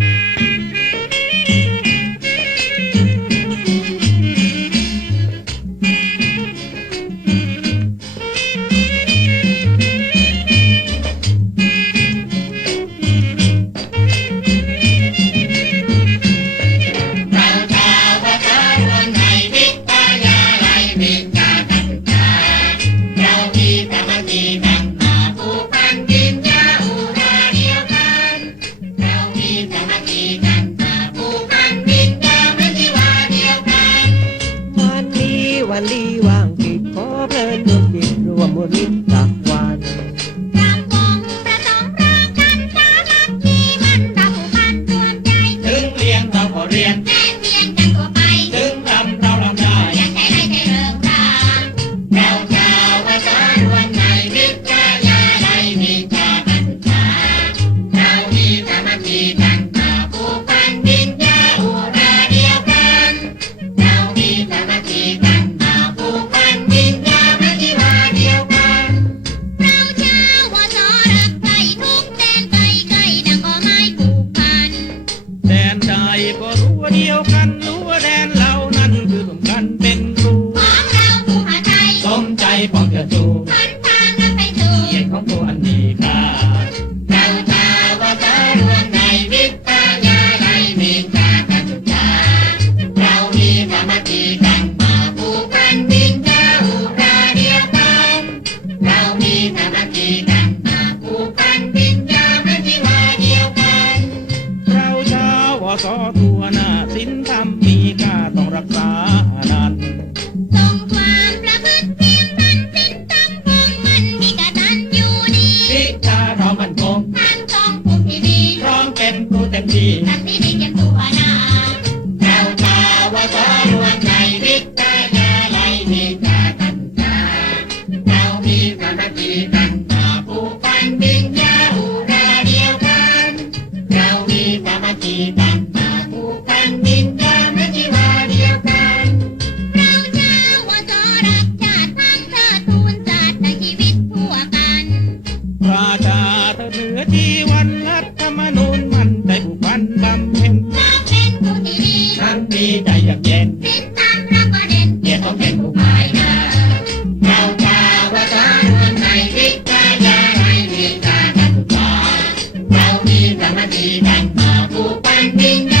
Mm-hmm. perder o amor. เดียวกันรู้ว่าแดนเรานั้นคือรวมกันเป็นครูของเราผู้หาใจสมใจปองจะจูพันทางนั้ไปสู่เย็นของตัวอันดีค่ะเราตาวาตาลวนในวิปายในมีตกันจุตาเรามีธรรมตีกันมาผูกพันวิญญาอุราเดียวกันเรามีธรร สอตัวหน้าสินทำมมีค่าต้องรักษา Thank you.